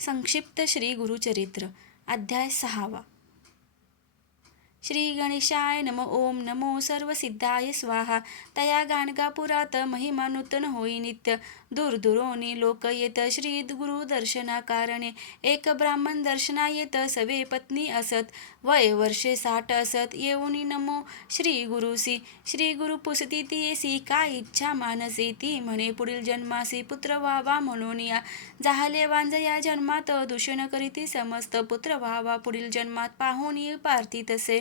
संक्षिप्त श्री गुरुचरित्र अध्याय 6. श्री गणेशाय नमो. ओम नमो सर्वसिद्धाय स्वाहा. तया गाणगापुरात महिमा नूतन होई नित्य. दूरदुरोनी लोक येत श्री गुरु दर्शना कारणे. एक ब्राह्मण दर्शना येत सवे पत्नी असत. वय वर्षे 60 असत. येऊनी नमो श्री गुरुसी. श्री गुरु पुसती तियेसी काय इच्छा मानसी. ती म्हणे पुढील जन्मासी पुत्र व्हावा म्हणून या. झाले वांज या जन्मात दूषण करीती समस्त. पुत्र व्हावा पुढील जन्मात पाहुणी पारती तसे.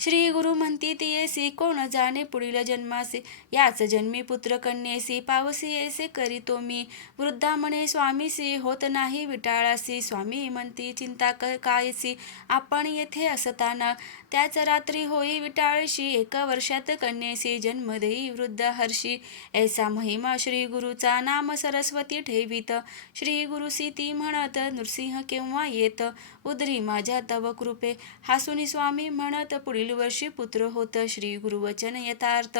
श्री गुरु म्हणती तियेसी कोण जाणे पुढील जन्मासी. याच जन्मी पुत्र कन्येसी पावसी येसे करीतो मी. वृद्धा म्हणे स्वामीसी होत नाही विटाळासी. स्वामी म्हणती चिंता कायसी आपण येथे असताना. त्याच रात्री होई विटाळशी. 1 वर्षात कन्येसी जन्म देई वृद्ध हर्षी. ऐसा महिमा श्री गुरुचा नाम सरस्वती ठेवीत. श्री गुरुसी ती म्हणत नृसिंह केव्हा येत. उदरी माझ्या तव कृपे. हासुनी स्वामी म्हणत पुढील वर्षी पुत्र होत. श्री गुरुवचन यथार्थ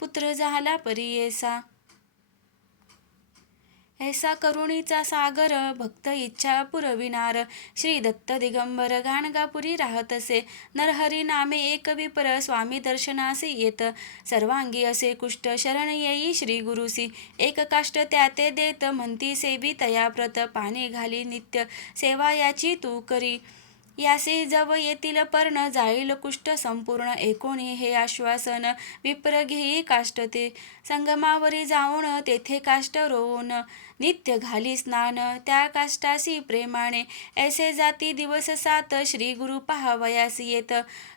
पुत्र झाला परी ऐसा करुणीचा सागर भक्त इच्छा पुरविणार. श्री दत्त दिगंबर गाणगापुरी राहतसे. नरहरी नामे एक विपर स्वामी दर्शनासी येत. सर्वांगी असे कुष्ठ शरण येई श्री गुरुसी. एक काष्ट त्या ते देत म्हणती सेवी तया प्रत. पाणी घाली नित्य सेवा याची तू करी. यासी जव येतील पर्ण जाईल कुष्ठ संपूर्ण. एकोणी हे आश्वासन विप्र घेई काष्ट ते. संगमावरी जाऊन तेथे काष्ट रोवून नित्य घाली स्नान त्या काष्टासी प्रेमाने. ऐसे जाती दिवस 7 श्री गुरु पहावयासी येत.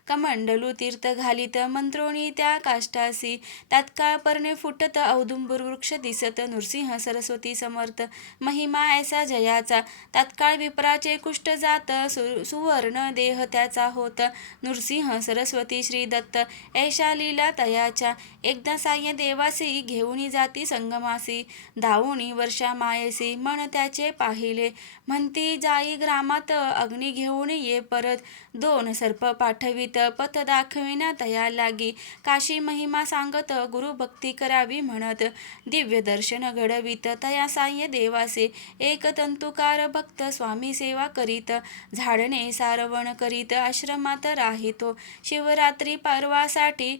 कमंडलू तीर्थ घालीत मंत्रोणी त्या काष्टासी. तात्काळ पर्णे फुटत औदुंबर वृक्ष दिसत. नृसिंह सरस्वती समर्थ महिमा ऐसा जयाचा. तात्काळ विप्राचे कुष्ठ जात सुवर्ण देह त्याचा होत. नृसिंह सरस्वती श्री दत्त ऐशा लीला तयाच्या. एकदा साय देवासी घेऊनी जाती संगमासी. धावूनी वर्षा मायेसी मन त्याचे पाहिले. म्हणती जाई ग्रामात अग्नी घेऊन ये परत. 2 सर्प पाठवित पथ दाखविना तया लागी. काशी महिमा सांगत गुरु भक्ती करावी म्हणत. दिव्य दर्शन घडवित तया साय देवासे. एक तंतुकार भक्त स्वामी सेवा करीत. झाडणे सारवण करीत आश्रमात राहितो. शिवरात्री पर्वासाठी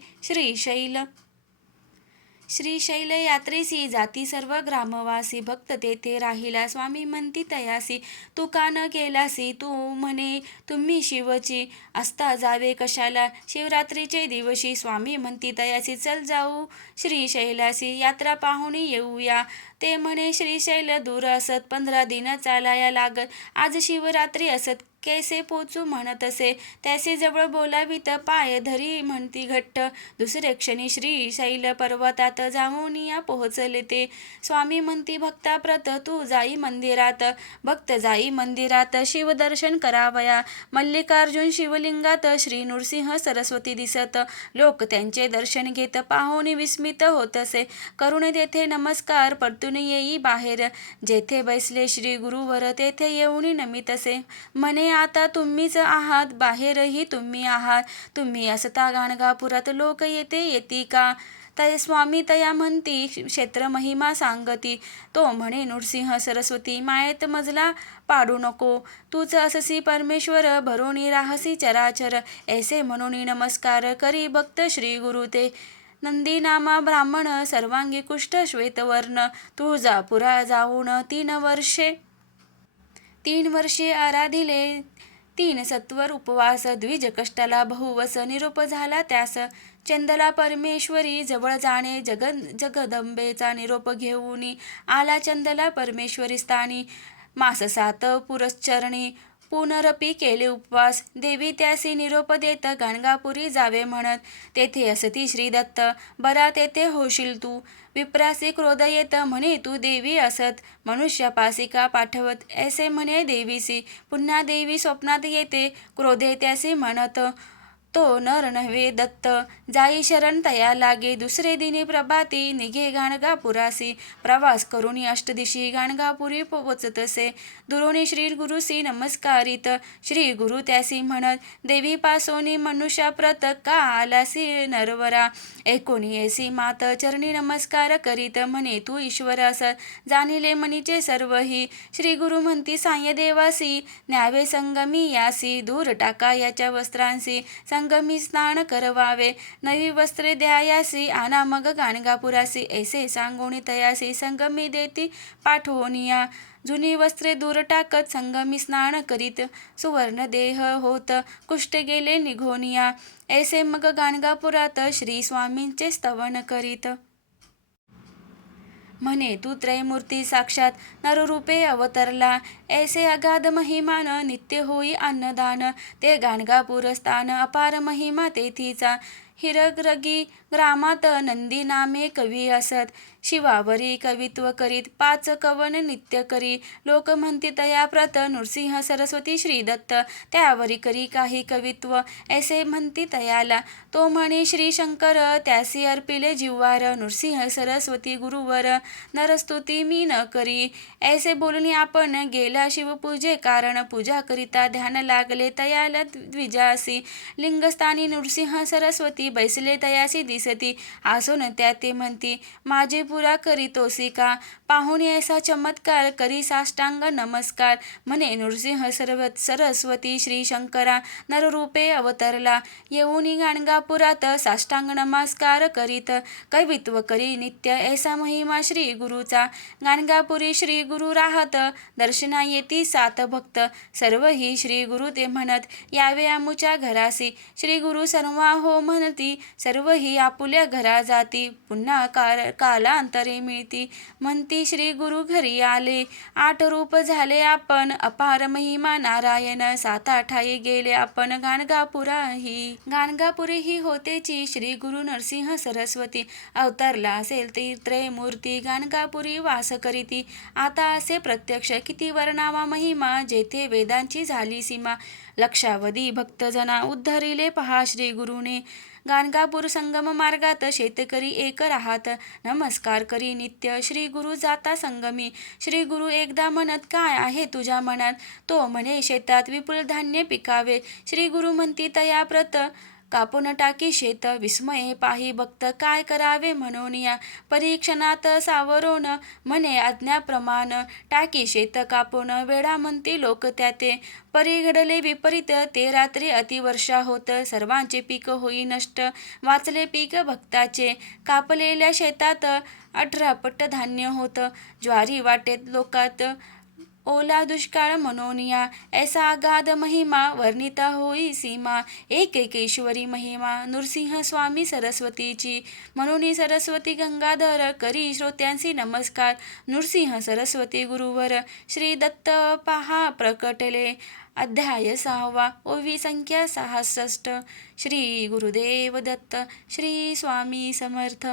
श्रीशैल यात्रेसी जाती सर्व ग्रामवासी. भक्त तेथे राहिला स्वामी म्हणती तयासी. तू का न गेलासी. तू म्हणे तुम्ही शिवची असता जावे कशाला. शिवरात्रीचे दिवशी स्वामी म्हणती तयासी चल जाऊ श्रीशैलासी. यात्रा पाहुणी येऊया. ते म्हणे श्रीशैल दूर असत 15 दिन चालाया लागत. आज शिवरात्री असत कैसे पोचू म्हणत असे. त्याचे जवळ बोलावीत पाय धरी म्हणती घट्ट. दुसरे क्षणी श्रीशैल पर्वतात जाऊन या पोहोचले ते. स्वामी म्हणती भक्ताप्रत तू जाई मंदिरात. भक्त जाई मंदिरात शिवदर्शन करावया. मल्लिकार्जुन शिवलिंगात श्री नृसिंह सरस्वती दिसत. लोक त्यांचे दर्शन घेत पाहुणी विस्मित होतसे. करून तेथे नमस्कार परतून येई बाहेर. जेथे बैसले श्री गुरुवर तेथे येऊन नमितसे. म्हणे आता तुम्हीच आहात बाहेरही तुम्ही आहात. तुम्ही असता गाणगापुरात लोक येती का. स्वामी तया म्हणती क्षेत्र महिमा सांगती. तो म्हणे नृसिंह सरस्वती मायेत मजला पाडू नको. तूच अससी परमेश्वर भरोनी राहसी चराचर. ऐसे म्हणून नमस्कार करी भक्त श्री गुरु ते. नंदी नामा ब्राह्मण सर्वांगी कुष्ठ श्वेतवर्ण. तुळजापुरा जाऊन 3 वर्षे आराधिले. 3 सत्वर उपवास. द्विज कष्टाला बहुवस निरोप झाला त्यास. चंदला परमेश्वरी जवळ जाणे. जगदंबेचा निरोप घेऊनी आला चंदला परमेश्वरी स्थानी. मास 7 पुरश्चरणी पुनरपी केले उपवास. देवी त्यासी निरोप देत गाणगापुरी जावे म्हणत. तेथे असती श्री दत्त बरा तेथे होशील तू. विप्रासी क्रोध येत म्हणे तू देवी असत. मनुष्यापासी का पाठवत ऐसे म्हणे देवीसी. पुन्हा देवी स्वप्नात येते क्रोधे त्यासी म्हणत. तो नर नव्हे दत्त, जाई शरण तया लागे. दुसरे दिनी प्रभाती, निघे गाणगापुरासी. प्रवास करुणी अष्टदिशी गाणगापुरी पोचतसे. दुरोणी श्री गुरुसी नमस्कारित, श्री गुरु त्यासी म्हणत, देवी पासोनी मनुष्या प्रत, का आलासी नरवरा. एकोणीसी मात चरणी नमस्कार करीत, म्हणे तू ईश्वर असत, जाणिले मनीचे सर्वही. श्री गुरु म्हणती साय देवासी, न्यावे संगमी यासी. दूर टाका याच्या वस्त्रांसी, संगमी स्नान करवावे. नवी वस्त्रे द्यायासी, आना मग गाणगापुरासी. ऐसे सांगोनी तयासी, संगमी देती पाठवोनिया. जुनी वस्त्रे दूर टाकत, संगमी स्नान करीत. सुवर्ण देह होत, कुष्ठ गेले निघोनिया. ऐसे मग गाणगापुरात, श्री स्वामींचे स्तवन करीत. म्हणे तू त्रयमूर्ती साक्षात, नररूपे अवतरला. ऐसे अगाध महिमान, नित्य होई अन्नदान. ते गाणगापूर स्थान, अपार महिमा तेथीचा. हिरगरगी ग्रामात, नंदी नामे कवी असत. शिवावरी कवित्व करीत, पाच कवन नित्य करी. लोक म्हणती तया प्रत, नृसिंह सरस्वती श्री दत्त. त्यावरी करी काही कवित्व, ऐसे म्हणती तयाला. तो म्हणे श्री शंकर, त्यासी अर्पिले जिव्हार. नृसिंह सरस्वती गुरुवर, नरस्तुती मी न करी. ऐसे बोलणी आपण गेला शिवपूजे कारण. पूजा करिता ध्यान लागले तयाला द्विजासी. लिंगस्थानी नृसिंह सरस्वती, बैसले तयासी दिसती. आसोन त्या ते म्हणती, माझे पुरा करीतोसी का. पाहुणे ऐसा चमत्कार, करी साष्टांग नमस्कार. म्हणे नृसिंह सरस्वती श्री शंकरा, नररूपे अवतरला. येऊनी गाणगापुरात, साष्टांग नमस्कार करीत. कवित्व करी नित्य, ऐसा महिमा श्री गुरुचा. गाणगापुरी श्री गुरु राहत, दर्शना येती सात भक्त. सर्वही श्री गुरु ते म्हणत, यावे आमुच्या घरासी. श्री गुरु सर्वा हो म्हणती, सर्वही आपुल्या घरा जाती. पुन्हा कालांतरे मिळती, म्हणती श्री गुरु घरी आले. आठ रूप झाले आपण, अपार महिमा नारायण. साता ठाई गेले आपण, गाणगापुराही. गाणगापुरी ही होतेची, श्री गुरु नरसिंह सरस्वती. अवतरला असेल ती त्रयमूर्ती, गाणगापुरी वास करीती. आता असे प्रत्यक्ष, किती वर्णावा महिमा. जेथे वेदांची झाली सीमा. लक्षावधी भक्तजना, उद्धरिले पहा श्री गुरुने. गाणगापूर संगम मार्गात, शेतकरी एक राहात. नमस्कार करी नित्य, श्री गुरु जाता संगमी. श्री गुरु एकदा म्हणत, काय आहे तुझ्या मनात. तो म्हणे शेतात विपुल धान्य पिकावे. श्री गुरु म्हणती तया प्रत, कापून टाकी शेत. विस्मये पाही भक्त, काय करावे म्हणूनिया. परीक्षणात सावरोन, म्हणे आज्ञाप्रमाण. टाकी शेत कापून, वेळा म्हणती लोक त्याते. परी घडले विपरीत, ते रात्री अतिवर्षा होत. सर्वांचे पीक होई नष्ट, वाचले पीक भक्ताचे. कापलेल्या शेतात 18 पट धान्य होत. ज्वारी वाटेत लोकात, ओला दुष्काळ मनोनिया. ऐसा अगाध महिमा, वर्णिता होई सीमा. एक एक ईश्वरी महिमा, नृसिंह स्वामी सरस्वतीची. म्हणून सरस्वती गंगाधर, करी श्रोत्यांसी नमस्कार. नृसिंह सरस्वती गुरुवर, श्री दत्त पहा प्रकटले. अध्याय 6, ओवी संख्या 66. श्री गुरुदेव दत्त. श्री स्वामी समर्थ.